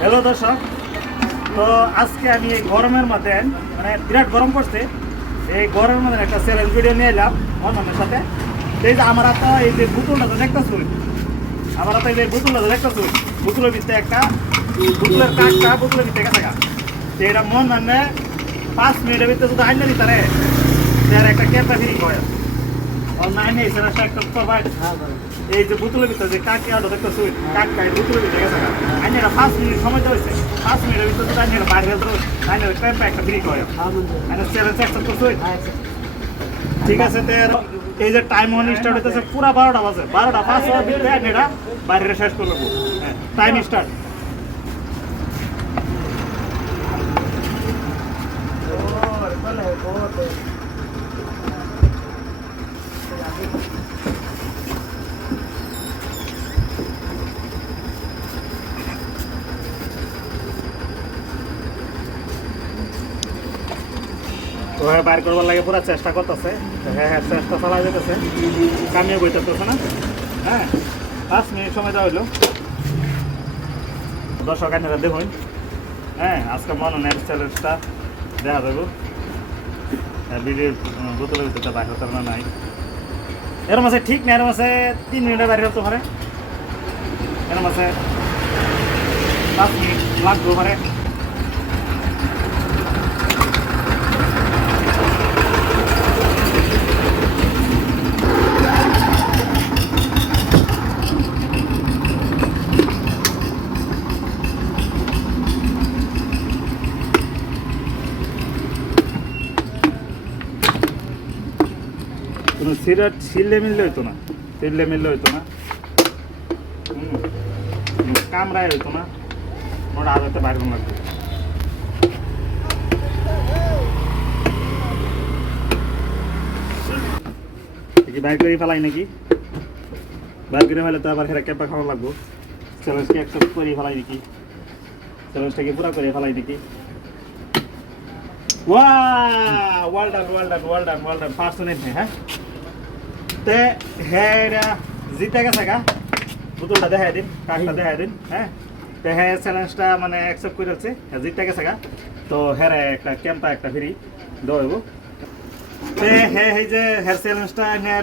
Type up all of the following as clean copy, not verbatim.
Hello দর্শক, তো আজকে আমি এই গরমের মধ্যে মানে বিরাট গরম পড়ছে, এই গরমের মধ্যে একটা চ্যালেঞ্জ ভিডিও নিয়ে এলাম অন্যের সাথে। এই যে আমার হাতে এই যে বোতলটা তো দেখতেছুই, আমার হাতে এই যে বোতলটা তো দেখতেছুই, বোতলের ভিতরে একটা বোতলের কাঠটা বোতলের ভিতরে থাকা, তো এটা মন মানে 5 মিনিটের ভিতরে যদি আইনে দিতে রে তার একটা ক্যাপাসিটি হয় অনলাইনে এছাড়া একটা প্রোভাইড। এই যে বোতলের ভিতরে যে কাঠ আলো দেখতেছুই, কাঠ কাঠ বোতলের ভিতরে গেছে আইনে 5 মিনিট সময় হয়েছে, 5 মিনিটের ভিতরে যদি আইনে বাইরে আইনে ক্যাম্পে একটা ফ্রি হয় আইনে চ্যালেঞ্জ অ্যাকসেপ্ট করছুই। ঠিক আছে, এই যে টাইম অন স্টার্ট হইতেছে পুরা 12টা বাজে, 12টা 5 ভিতরে এটা বাইরে শেষ করে দেবো। Time start. ওরা বাইর করবার লাগে পুরা চেষ্টা করতেছে। হ্যাঁ হ্যাঁ, চেষ্টা চালা যেতেছে, কামিয়ে বইতেছে না। হ্যাঁ, 5 মিনিট সময় দেওয়া হইলো। দর্শক আপনারা দেখুন, হ্যাঁ আজকে মনোনয়ন চ্যালেঞ্জটা দেখা যাবো। ভিডিওর বোতলের ভিতরটা বাইর হতে না নাই, এরম আছে ঠিক না, এরম আছে 3 মিনিটে বাইরে হতে পারে, এরম আছে 5 মিনিট লাগতে পারে। কোনো সিরাট ছিললে মিললে হইতো না, ছিললে মিললে হইতো না, কামড়ায় হইতো না, মোটা আদাতে বাইরে লাগবে। কি বাইর করে ফেলাই নাকি? বাইর করে ফেলে তো আবার হেরা ক্যাপা খাওয়া লাগবো। চ্যালেঞ্জকে অ্যাকসেপ্ট করে ফেলাই নাকি? চ্যালেঞ্জটাকে পুরা করে ফেলাই নাকি? ওয়াল ডান ওয়াল ডান ওয়াল ডান ওয়াল ডান, ফার্স্ট নেই। হ্যাঁ তে হ্যাঁ জিতে গেছে গা, বোতলটা দেখাই দিন, কাঠটা দেখাই দিন। হ্যাঁ তো হ্যাঁ চ্যালেঞ্জটা মানে অ্যাকসেপ্ট করে রাখছে, হ্যাঁ জিতে গেছে গা। তো হ্যাঁ একটা ক্যাম্পা একটা ফ্রি দেওয়া হইব। তে হ্যাঁ এই যে হ্যাঁ চ্যালেঞ্জটা হ্যাঁ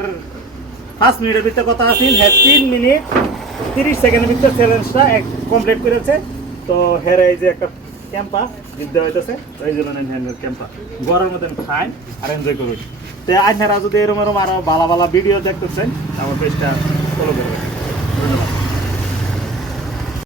5 মিনিটের ভিতরে কথা আছে, হ্যাঁ 3 মিনিট 30 সেকেন্ডের ভিতরে চ্যালেঞ্জটা কমপ্লিট করেছে। তো হ্যাঁ এই যে একটা ক্যাম্পা জিততে হইতেছে, এই জন্য হ্যাঁ ক্যাম্পা গরমের মধ্যে খাই আর এনজয় করুন। তো আপনারা যদি এরকম আরো ভালো ভালো ভিডিও দেখতেছেন আমার পেজটা ফলো করবেন।